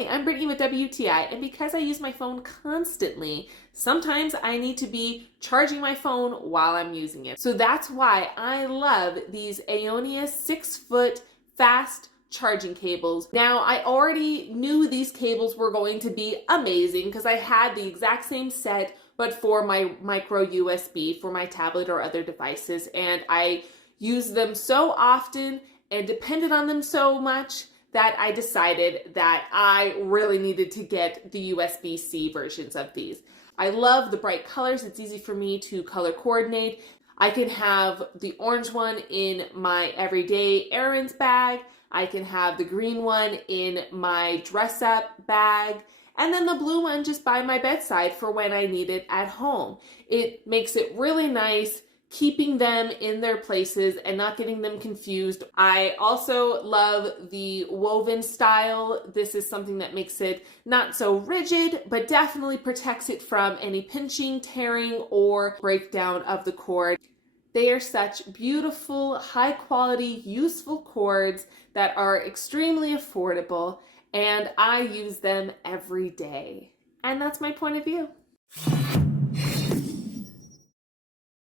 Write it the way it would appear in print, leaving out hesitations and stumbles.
Hi, I'm Brittany with WTI, and because I use my phone constantly, sometimes I need to be charging my phone while I'm using it. So that's why I love these Aioneus 6-foot fast charging cables. Now, I already knew these cables were going to be amazing because I had the exact same set, but for my micro USB for my tablet or other devices, and I use them so often and depended on them so much that I decided that I really needed to get the USB-C versions of these. I love the bright colors. It's easy for me to color coordinate. I can have the orange one in my everyday errands bag. I can have the green one in my dress up bag, and then the blue one just by my bedside for when I need it at home. It makes it really nice, keeping them in their places and not getting them confused. I also love the woven style. This is something that makes it not so rigid, but definitely protects it from any pinching, tearing, or breakdown of the cord. They are such beautiful, high quality, useful cords that are extremely affordable, and I use them every day. And that's my point of view.